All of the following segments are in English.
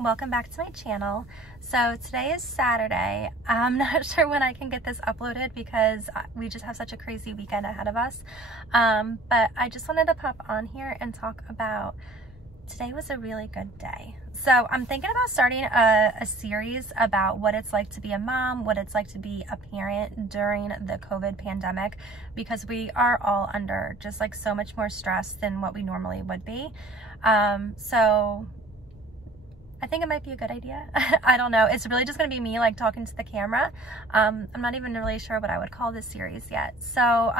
welcome back to my channel. So today is Saturday. I'm not sure when I can get this uploaded because we just have such a crazy weekend ahead of us. But I just wanted to pop on here and talk about today was a really good day. So I'm thinking about starting a series about what it's like to be a mom, what it's like to be a parent during the COVID pandemic, because we are all under just like so much more stress than what we normally would be. So I think it might be a good idea. I don't know. It's really just going to be me like talking to the camera. I'm not even really sure what I would call this series yet. So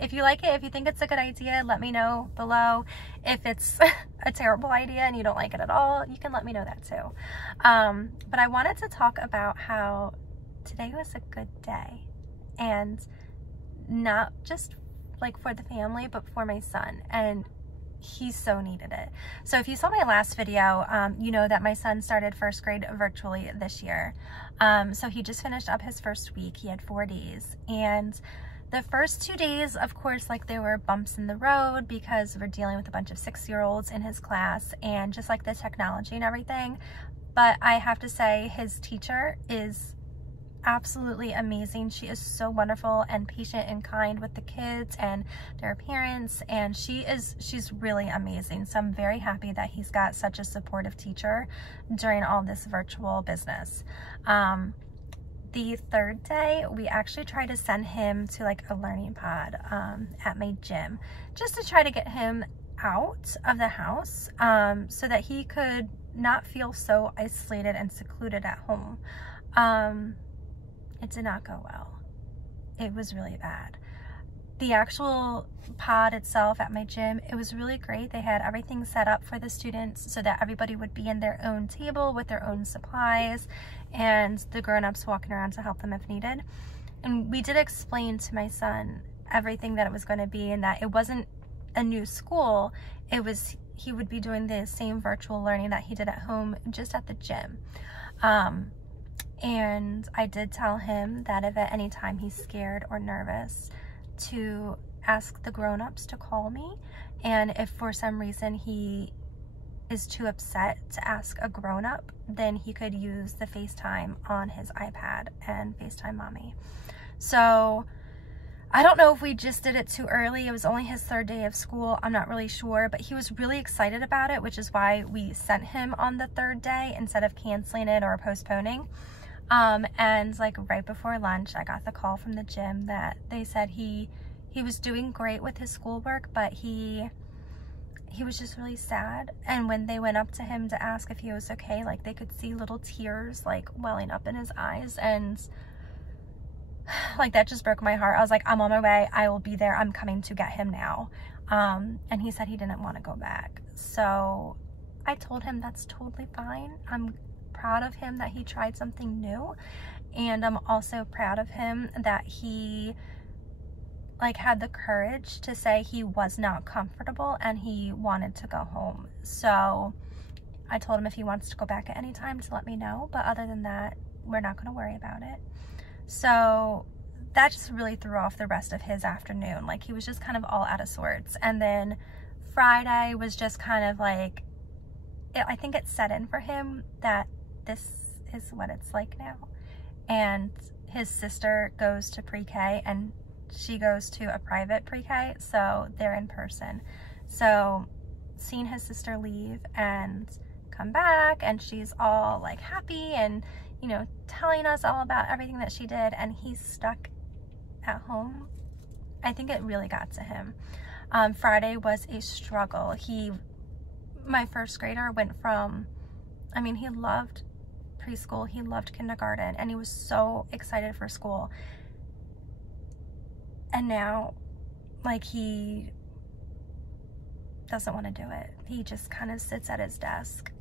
if you like it, if you think it's a good idea, let me know below. If it's a terrible idea and you don't like it at all, you can let me know that too. But I wanted to talk about how today was a good day, and not just like for the family, but for my son. And he so needed it. So if you saw my last video, you know that my son started first grade virtually this year. So he just finished up his first week. He had 4 days, and the first 2 days, of course, like there were bumps in the road because we're dealing with a bunch of 6-year-olds in his class and just like the technology and everything. But I have to say his teacher is absolutely amazing. She is so wonderful and patient and kind with the kids and their parents, and she's really amazing. So I'm very happy that he's got such a supportive teacher during all this virtual business. The third day, we actually tried to send him to like a learning pod at my gym, just to try to get him out of the house so that he could not feel so isolated and secluded at home. It did not go well. It was really bad. The actual pod itself at my gym, it was really great. They had everything set up for the students so that everybody would be in their own table with their own supplies, and the grown-ups walking around to help them if needed. And we did explain to my son everything that it was going to be, and that it wasn't a new school. It was, he would be doing the same virtual learning that he did at home, just at the gym. And I did tell him that if at any time he's scared or nervous, to ask the grown-ups to call me. And if for some reason he is too upset to ask a grown-up, then he could use the FaceTime on his iPad and FaceTime mommy. So I don't know if we just did it too early. It was only his 3rd day of school. I'm not really sure, but he was really excited about it, which is why we sent him on the 3rd day instead of canceling it or postponing. And like right before lunch, I got the call from the gym that they said he was doing great with his schoolwork, but he was just really sad. And when they went up to him to ask if he was okay, like they could see little tears like welling up in his eyes, and like that just broke my heart. I was like, I'm on my way. I will be there. I'm coming to get him now. And he said he didn't want to go back. So I told him that's totally fine. I'm proud of him that he tried something new, and I'm also proud of him that he like had the courage to say he was not comfortable and he wanted to go home. So I told him if he wants to go back at any time to let me know, but other than that, we're not going to worry about it. So that just really threw off the rest of his afternoon. Like he was just kind of all out of sorts. And then Friday was just kind of like, I think it set in for him that this is what it's like now. And his sister goes to pre-K and she goes to a private pre-K, so they're in person. So seeing his sister leave and come back, and she's all like happy and, you know, telling us all about everything that she did, and he's stuck at home, I think it really got to him. Friday was a struggle. My first grader went from, I mean, he loved preschool, he loved kindergarten, and he was so excited for school. And now, like, he doesn't want to do it. He just kind of sits at his desk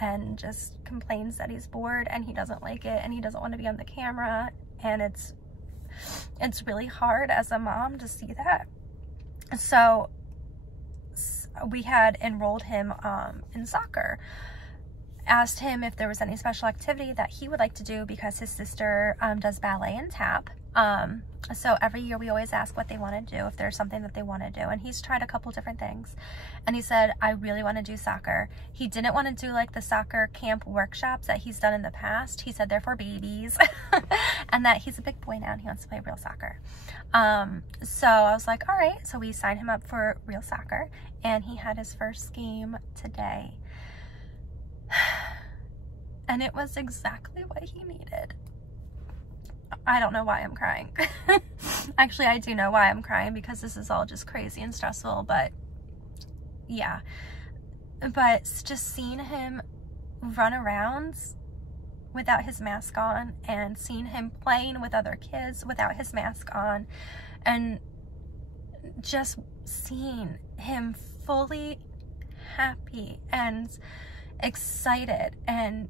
and just complains that he's bored and he doesn't like it and he doesn't want to be on the camera. And it's really hard as a mom to see that. So we had enrolled him in soccer. Asked him if there was any special activity that he would like to do because his sister does ballet and tap. So every year we always ask what they want to do, if there's something that they want to do. And he's tried a couple different things. And he said, I really want to do soccer. He didn't want to do like the soccer camp workshops that he's done in the past. He said they're for babies and that he's a big boy now and he wants to play real soccer. So I was like, all right. So we signed him up for real soccer and he had his first game today. And it was exactly what he needed. I don't know why I'm crying. Actually, I do know why I'm crying because this is all just crazy and stressful, but yeah. But just seeing him run around without his mask on and seeing him playing with other kids without his mask on and just seeing him fully happy and excited and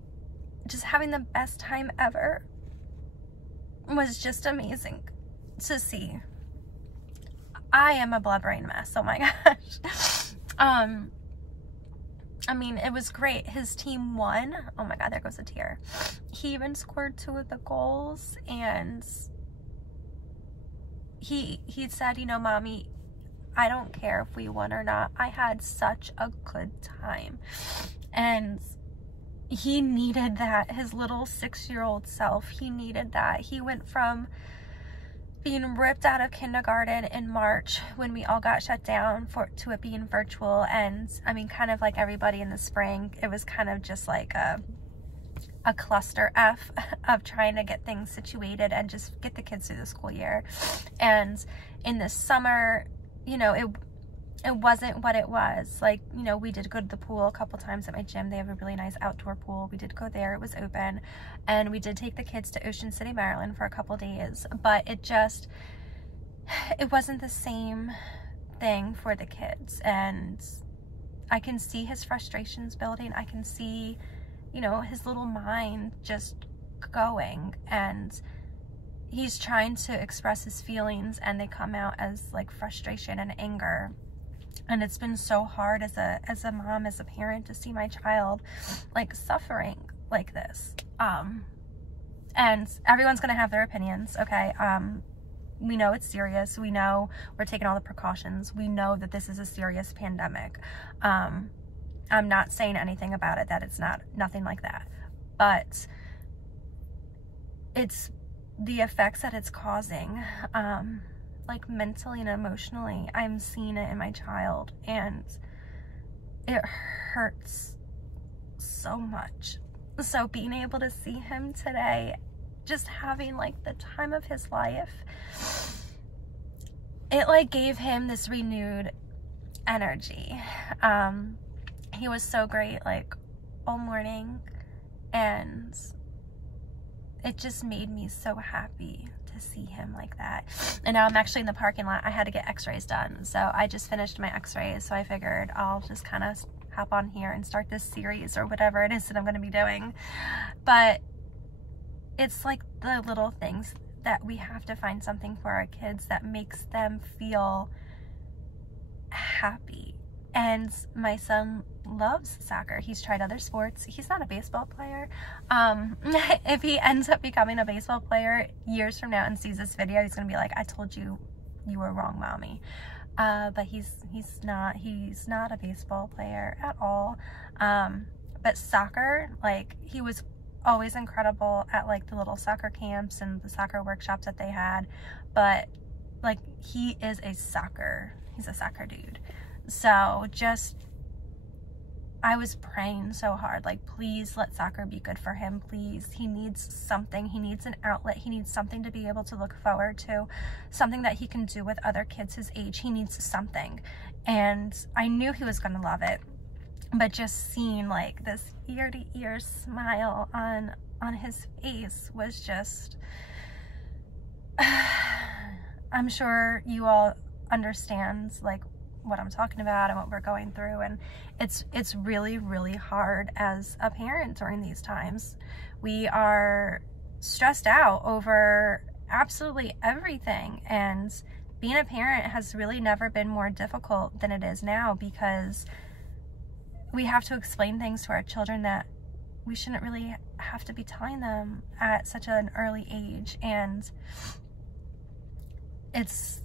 just having the best time ever was just amazing to see. I am a blubbering mess, oh my gosh. I mean, it was great. His team won. Oh my god, there goes a tear. He even scored 2 of the goals, and he said, you know, Mommy, I don't care if we won or not. I had such a good time. And he needed that. His little 6-year-old self, he needed that. He went from being ripped out of kindergarten in March when we all got shut down to it being virtual. And I mean, kind of like everybody in the spring, it was kind of just like a cluster F of trying to get things situated and just get the kids through the school year. And in the summer, you know, it wasn't what it was. Like, you know, we did go to the pool a couple times at my gym. They have a really nice outdoor pool. We did go there. It was open. And we did take the kids to Ocean City, Maryland for a couple days. But it wasn't the same thing for the kids. And I can see his frustrations building. I can see, you know, his little mind just going. And he's trying to express his feelings and they come out as like frustration and anger. And it's been so hard as a mom, as a parent, to see my child like suffering like this. And everyone's gonna have their opinions, okay? We know it's serious. We know we're taking all the precautions. We know that this is a serious pandemic. I'm not saying anything about it, that it's nothing like that. But it's the effects that it's causing, like mentally and emotionally. I'm seeing it in my child and it hurts so much. So being able to see him today, just having like the time of his life, it like gave him this renewed energy. He was so great like all morning and it just made me so happy to see him like that. And now I'm actually in the parking lot. I had to get x-rays done. So I just finished my x-rays. So I figured I'll just kind of hop on here and start this series or whatever it is that I'm going to be doing. But it's like the little things that we have to find something for our kids that makes them feel happy. And my son loves soccer. He's tried other sports. He's not a baseball player. If he ends up becoming a baseball player years from now and sees this video, he's gonna be like, I told you you were wrong, Mommy. But he's not a baseball player at all. But soccer, like, he was always incredible at like the little soccer camps and the soccer workshops that they had. But like, he's a soccer dude. So just, I was praying so hard, like, please let soccer be good for him, please. He needs something. He needs an outlet. He needs something to be able to look forward to, something that he can do with other kids his age. He needs something. And I knew he was going to love it, but just seeing like this ear to ear smile on his face was just, I'm sure you all understand like what I'm talking about and what we're going through, and it's really, really hard as a parent during these times. We are stressed out over absolutely everything, and being a parent has really never been more difficult than it is now, because we have to explain things to our children that we shouldn't really have to be telling them at such an early age. And it's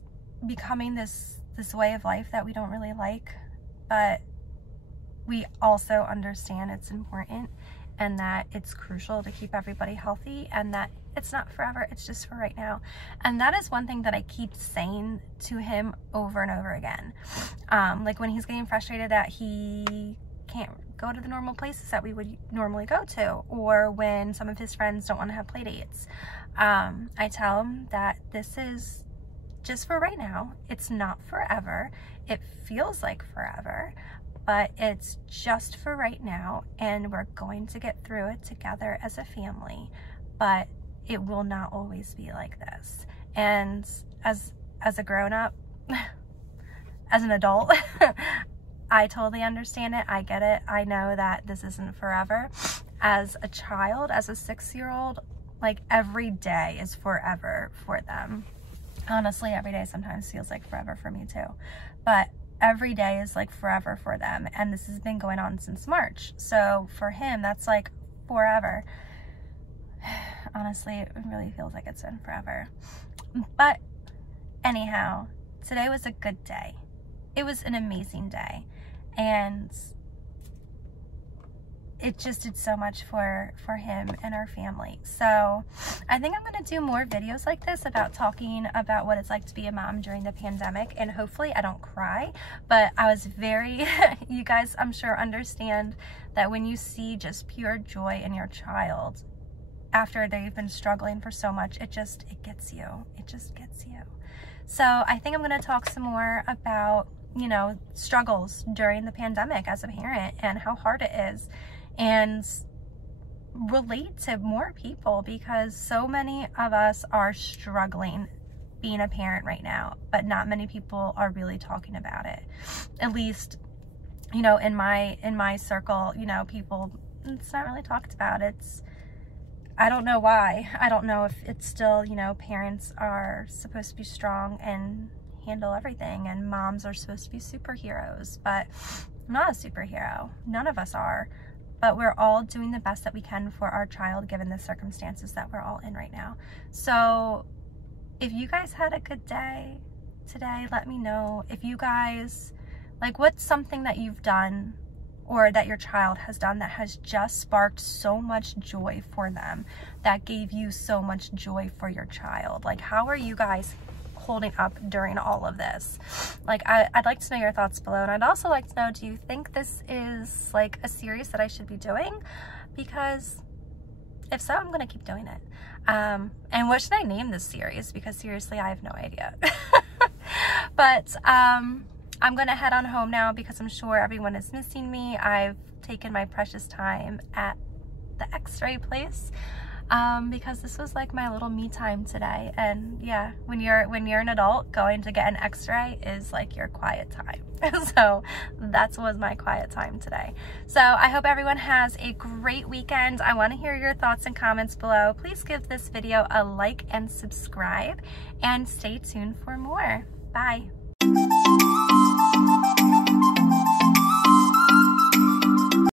becoming this way of life that we don't really like, but we also understand it's important and that it's crucial to keep everybody healthy, and that it's not forever, it's just for right now. And that is one thing that I keep saying to him over and over again. Like when he's getting frustrated that he can't go to the normal places that we would normally go to, or when some of his friends don't want to have play dates. I tell him that this is just for right now. It's not forever. It feels like forever, but it's just for right now, and we're going to get through it together as a family, but it will not always be like this. And as a grown-up, as an adult, I totally understand it. I get it. I know that this isn't forever. As a child, as a 6-year-old, like every day is forever for them. Honestly, every day sometimes feels like forever for me too. But every day is like forever for them. And this has been going on since March. So for him, that's like forever. Honestly, it really feels like it's been forever. But anyhow, today was a good day. It was an amazing day. And it just did so much for him and our family. So I think I'm going to do more videos like this about talking about what it's like to be a mom during the pandemic, and hopefully I don't cry. But I was very, you guys I'm sure understand that when you see just pure joy in your child after they've been struggling for so much, it gets you. It just gets you. So I think I'm going to talk some more about, you know, struggles during the pandemic as a parent and how hard it is, and relate to more people, because so many of us are struggling being a parent right now, but not many people are really talking about it. At least, you know, in my circle, you know, people, it's not really talked about. I don't know why. I don't know if it's still, you know, parents are supposed to be strong and handle everything, and moms are supposed to be superheroes, but I'm not a superhero. None of us are. But we're all doing the best that we can for our child given the circumstances that we're all in right now. So if you guys had a good day today, let me know. If you guys, like, what's something that you've done or that your child has done that has just sparked so much joy for them, that gave you so much joy for your child? Like, how are you guys holding up during all of this? Like, I'd like to know your thoughts below. And I'd also like to know, do you think this is like a series that I should be doing? Because if so, I'm gonna keep doing it. And what should I name this series? Because seriously, I have no idea. But I'm gonna head on home now because I'm sure everyone is missing me. I've taken my precious time at the X-ray place. Because this was like my little me time today. And yeah, when you're an adult, going to get an X-ray is like your quiet time. So that was my quiet time today. So I hope everyone has a great weekend. I want to hear your thoughts and comments below. Please give this video a like and subscribe, and stay tuned for more. Bye.